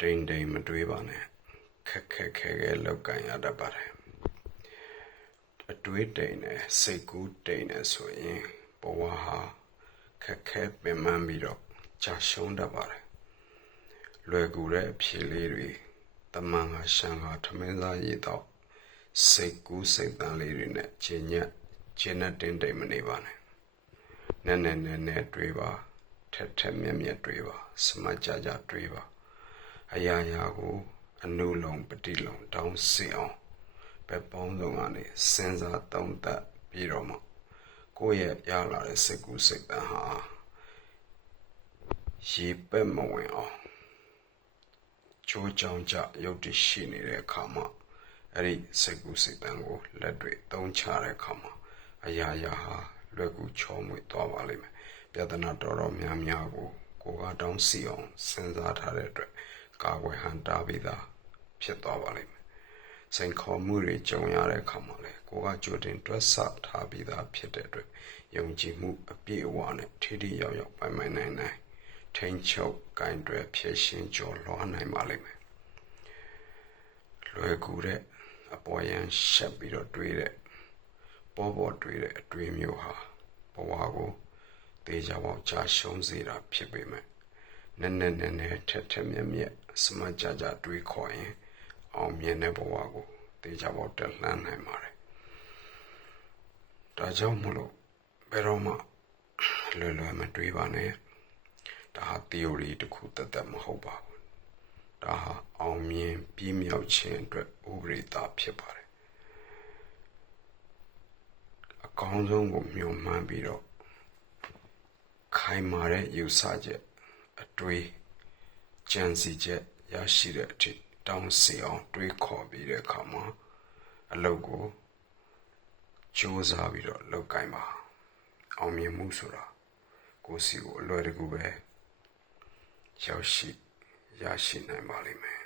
တိမ်တိမ်မတွေးပါနဲ့ခက်ခက်ခဲခဲလောက်ကန်ရတတ်ပါတယ်အတွေးတိမ်နဲ့စိတ်ကူးတိမ်နဲ့ဆိုရင်ဘဝဟာခက်ခဲပင်ပန်းပြီးတော့ကြာရှုံးတတ်ပါတယ်လွယ်ကူတဲ့အဖြေလေးတွေတမန်ကရှန်ကထမင်းစားရည်တော့စိတ်ကူးစိတ်တန်းလေးတွေနဲ့ခြေညက်တင်းတိမ်မနေပါနဲ့နဲ့တွေးပါထက်မြက်တွေးပါစမကြတွေးပါအရာရာကိုအနုလုံပတိလုံတောင်းစီအောင်ပဲပေါင်းစုံကနေစဉ်းစားသုံးသပ်ပြီးတော့မှကိုယ့်ရဲ့ရလာတဲ့စိတ်ကူးစိတ်တန်းဟာရေပက်မဝင်အောင်ချိုးချောင်းကြရုပ်တည်ရှိနေတဲ့အခါမှာအဲ့ဒီစိတ်ကူးစိတ်တန်းကိုလက်တွေသုံးချတဲ့အခါမှာအရာရာဟာလွယ်ကူချောမွေ့သွားပါလိမ့်မယ်ပြဿနာတော်များကိုကိုကတောင်းစီအောင်စဉ်းစားထားတဲ့အတွက်ကာကွယ်ဟန်တားပြီးသားဖြစ်သွားပါလိမ့်မယ်စိန်ခေါ်မှုတွေကြုံရတဲ့အခါမှာလည်းကိုကကြိုတင်တွက်ဆထားပြီးသားဖြစ်တဲ့အတွက်ယုံကြည်မှုအပြည့်အဝနဲ့ထိထိရောက်ရောက်ပိုင်နိုင်ထိန်ချုပ်ဂိုင်းတွေဖြည့်ရှင်းကျော်လွှားနိုင်ပါလိမ့်မယ်လွယ်ကူတဲ့အပေါ်ယံရှက်ပြီးတော့တွေးတဲ့ပေါ်တွေးတဲ့အတွေးမျိုးဟာဘဝကိုတေချာပေါက်ကြာရှုံးစေတာဖြစ်ပေမဲ့နဲ့ထက်မြက်စမကြတွေးခေါ်ရင်အောင်မြင်တဲ့ဘဝကိုတေချာပေါက်တက်လှမ်းနိုင်ပါတယ်ဒါကြောင့်မလို့ဘယ်တော့မှလွယ်မတွေးပါနဲ့ဒါဟာ theory တစ်ခုသက်မဟုတ်ပါဘူးဒါဟာအောင်မြင်ပြီးမြောက်ခြင်းအတွက်ဥပဒေသားဖြစ်ပါတယ်အကောင်းဆုံးကိုမျှော်မှန်းပြီးတော့ခိုင်မာတဲ့ယူဆချက်အတွေးကြံစီချက်ရရှိတဲ့အထိတောင်းစီအောင်တွေးခေါ်ပြီးတဲ့အခါမှာအလုပ်ကိုကြိုးစားပြီးတော့လုပ်ကိုင်ပါအောင်မြင်မှုဆိုတာကိုယ်စီကိုအလွယ်တကူပဲရရှိနိုင်ပါလိမ့်မယ်